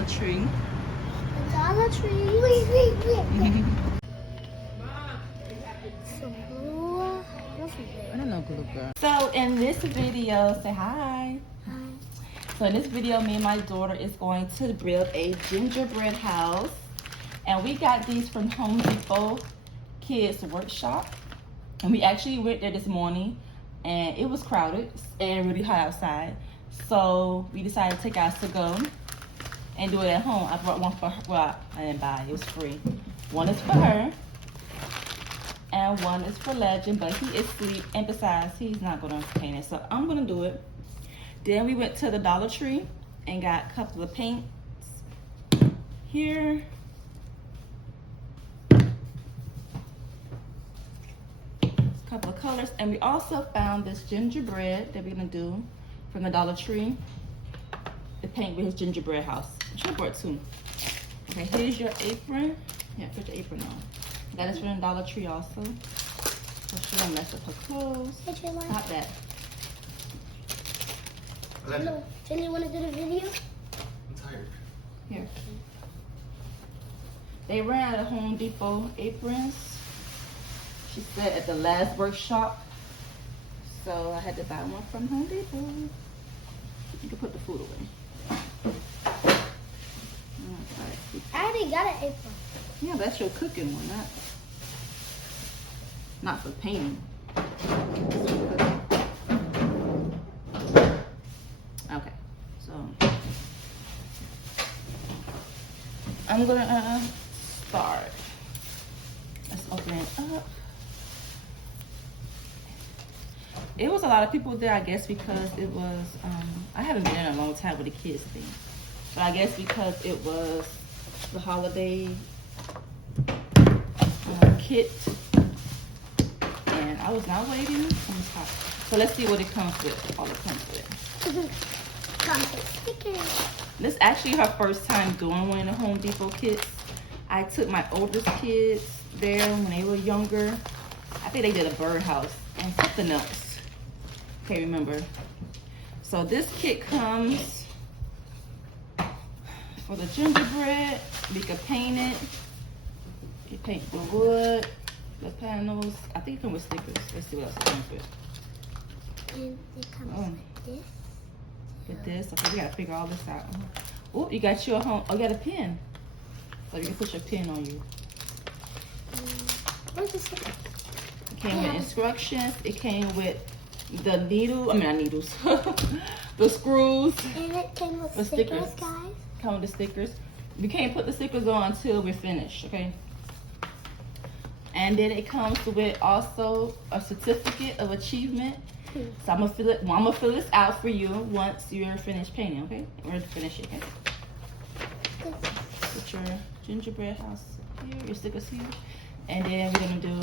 Dollar Tree. The Dollar Tree. Wait. Some glue. I don't know, glue girl. So in this video, say hi. Hi. So in this video, me and my daughter is going to build a gingerbread house. And we got these from Home Depot Kids Workshop. And we actually went there this morning and it was crowded and really hot outside. So we decided to take ours to go and do it at home. I brought one for her. Well, I didn't buy it, it was free. One is for her and one is for Legend, but he is asleep, and besides, he's not gonna paint it. So I'm gonna do it. Then we went to the Dollar Tree and got a couple of paints here. A couple of colors, and we also found this gingerbread that we're gonna do from the Dollar Tree. The paint with his gingerbread house. I should have brought two. Okay, here's your apron. Yeah, put your apron on. That is from the Dollar Tree also. So she don't mess up her clothes. Stop that. Hello. Jenny, you want to do the video? I'm tired. Here. They ran out of Home Depot aprons. She said at the last workshop. So I had to buy one from Home Depot. You can put the food away. I already got an apron. Yeah, that's your cooking one, not for painting. Okay, so I'm gonna start. Let's open it up. It was a lot of people there, I guess, because it was, I haven't been in a long time with the kids thing. But I guess because it was the holiday kit, and I was not waiting. So let's see what it comes with, all it comes with. Comes with stickers. This is actually her first time doing one of the Home Depot kits. I took my oldest kids there when they were younger. I think they did a birdhouse and something else. Can't remember. So this kit comes for the gingerbread. We can paint it. You paint the wood, the panels. I think it comes with stickers. Let's see what else it comes with. And it comes with this. With this. Okay, we gotta figure all this out. Oh, you got your home. Oh, you got a pen. So you can put your pen on you. Where's the sticker? It came with instructions. It came with the needle. I mean, not needles. The screws. And it came with The stickers, stickers. guys. Come with the stickers. We can't put the stickers on until we're finished, okay? And then it comes with also a certificate of achievement. So I'm gonna fill it. Well, I'm gonna fill this out for you once you're finished painting, okay? We're gonna finish it, okay? Put your gingerbread house here, your stickers here, and then we're gonna do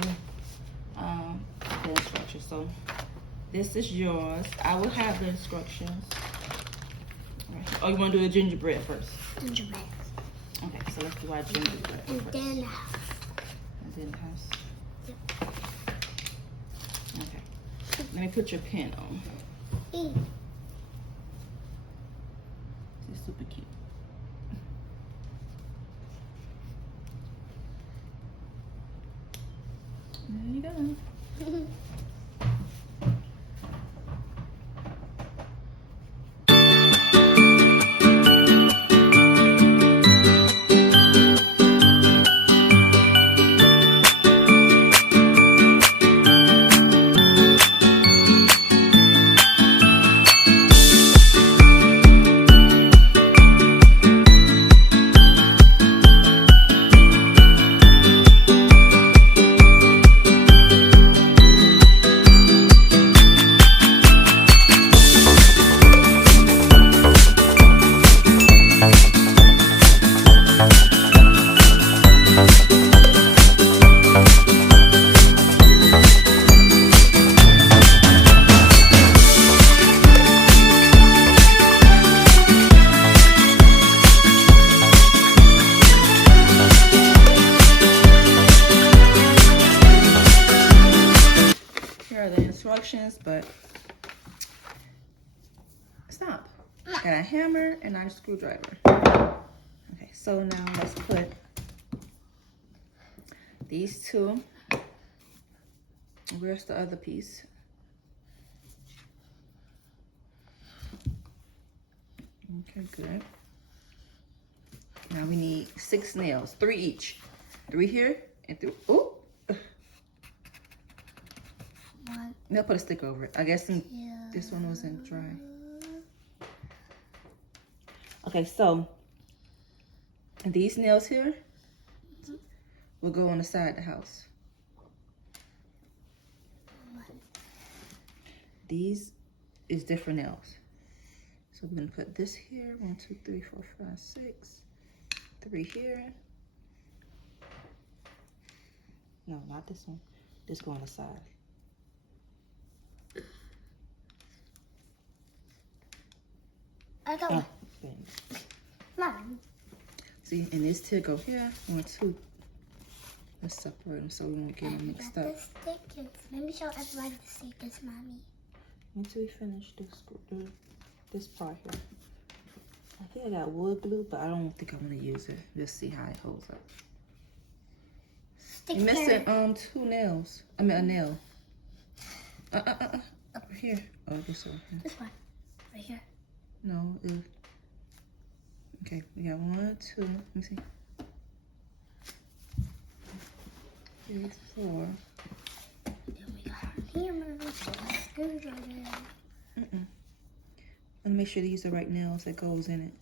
the instructions. So this is yours. I will have the instructions. All right. Oh, you wanna do the gingerbread first? Gingerbread. Okay, so let's do our gingerbread And first. then the house. And then the house. Yep. Okay. Let me put your pen on. E. This is super cute. There you go. instructions, but stop. Got a hammer and a screwdriver. So now let's put these two. Where's the other piece? Okay, good. Now we need 6 nails, 3 each. 3 here and 3. Ooh. One. They'll put a stick over it. I guess this one wasn't dry. Okay, so these nails here will go on the side of the house. These is different nails. So we're gonna put this here. 1, 2, 3, 4, 5, 6. 3 here. No, not this one. This go on the side. I got one. Mom. See, and this two go here. 1, 2. Let's separate them so we won't get them mixed up. Stickers. Let me show everybody the stickers, Mommy. Until we finish this part here. I think I got wood glue, but I don't think I'm gonna use it. Just see how it holds up. Sticker. You're missing 2 nails. I mean a nail. Over here. Oh, this one. This one. Right here. No. Okay, we got 1, 2. Let me see. 3, 4. Then we got our hammer. Screwdriver. Let me make sure to use the right nails that goes in it.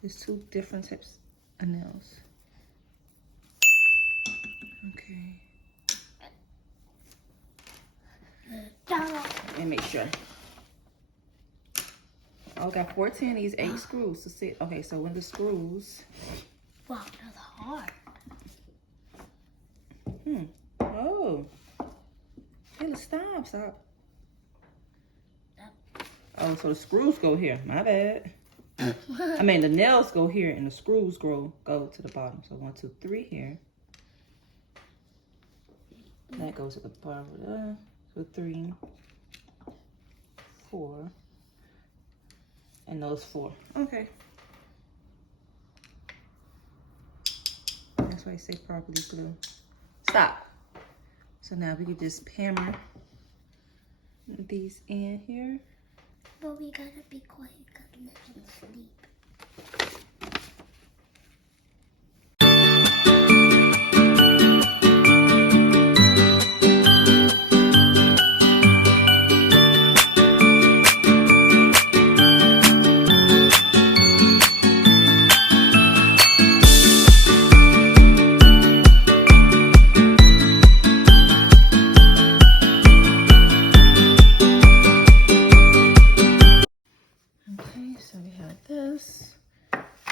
There's 2 different types of nails. Okay. Let me make sure. I got 14 of these 8 screws to sit. Okay, so when the screws. Wow, that's hard. Oh. Hey, stop. Oh, so the screws go here. My bad. I mean, the nails go here and the screws go to the bottom. So 1, 2, 3 here. That goes to the bottom. So 3, 4. And those 4. Okay. That's why I say properly glue. Stop. So now we can just hammer these in here. But we gotta be quiet because we can sleep.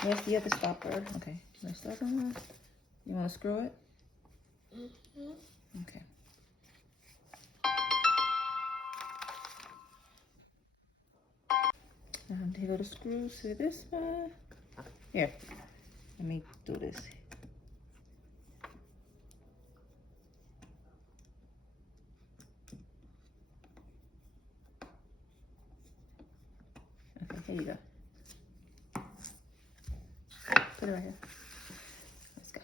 Where's the other stopper? Okay, there's the other one. You want to screw it? Okay. Here go the screws to this one. Here, let me do this. Okay, here you go. Put it right here. Let's go.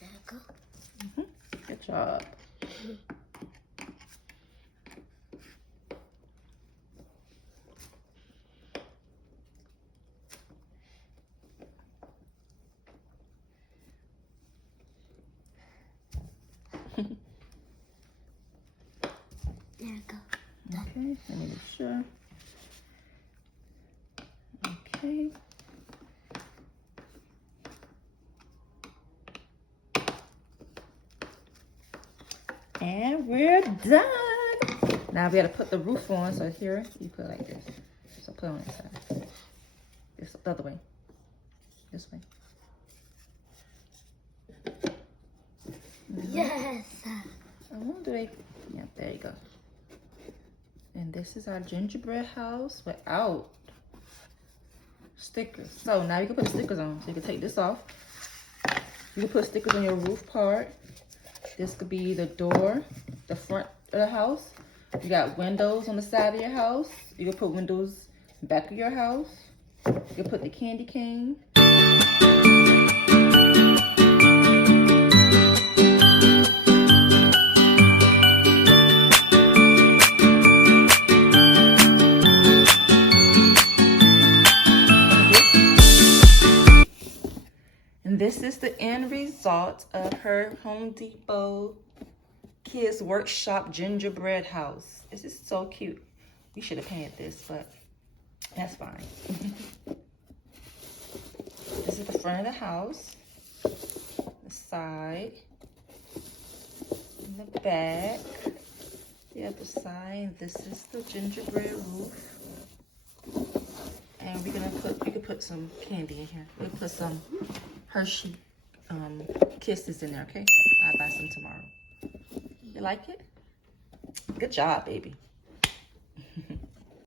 There you go. Good job. There you go. Okay, let me make sure. Okay. And we're done. Now we gotta put the roof on. So here, you put it like this. So put it on this side. This the other way. This way. Yes. I wonder they. Yeah, there you go. And this is our gingerbread house without stickers. So now you can put the stickers on. So you can take this off. You can put stickers on your roof part. This could be the door, the front of the house. You got windows on the side of your house. You can put windows in the back of your house. You can put the candy cane. And this is the end result of her Home Depot Kids Workshop gingerbread house. This is so cute. We should have painted this, but that's fine. This is the front of the house, the side, and the back, the other side. This is the gingerbread roof. And we're gonna put, we could put some candy in here. We'll put some Hershey Kisses in there, okay? I'll buy some tomorrow. You like it? Good job, baby.